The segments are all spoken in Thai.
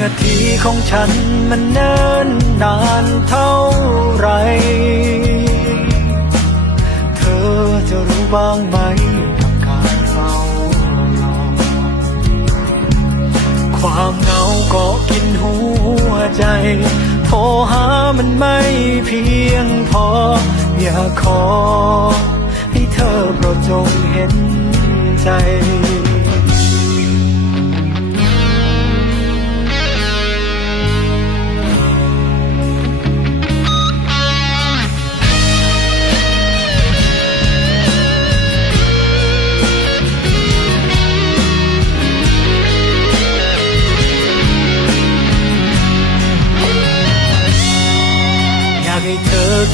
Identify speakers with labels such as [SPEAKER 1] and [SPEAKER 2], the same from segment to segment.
[SPEAKER 1] นาทีของฉันมันเนิ่นนานเท่าไร เธอจะรู้บ้างไหมกับการเฝ้ารอ ความเหงาก็กินหัวใจ โทรหามันไม่เพียงพอ อยากขอให้เธอโปรดจงเห็นใจ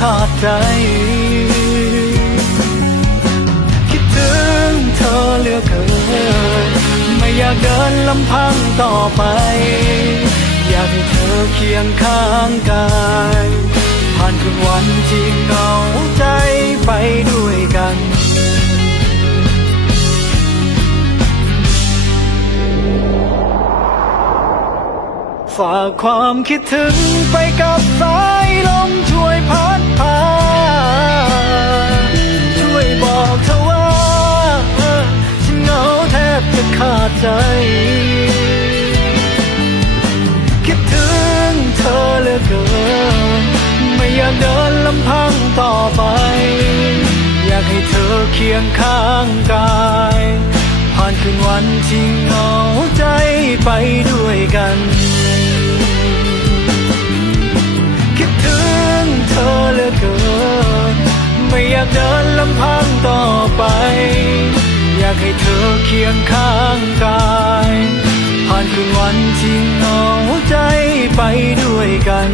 [SPEAKER 1] ขาดใจ คิดถึงเธอเหลือเกิน ไม่อยากเดินลำพังต่อไป อยากให้เธอเคียงข้างกายผ่านคืนวันที่เหงาใจไปด้วยกันฝากความคิดถึงไปกับสา คิดถึงเธอเหลือเกิน ไม่อยากเดินลำพังต่อไป อยากให้เธอเคียงข้างกาย ผ่านคืนวันที่เหงาใจไปด้วยกัน คียงข้างกาย ผ่านคืนวันที่เหงาใจไปด้วยกัน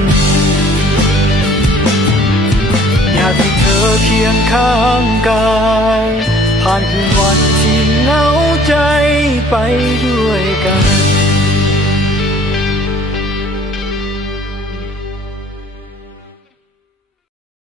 [SPEAKER 1] อยากให้เธอเคียงข้างกาย ผ่านคืนวันที่เหงาใจไปด้วยกัน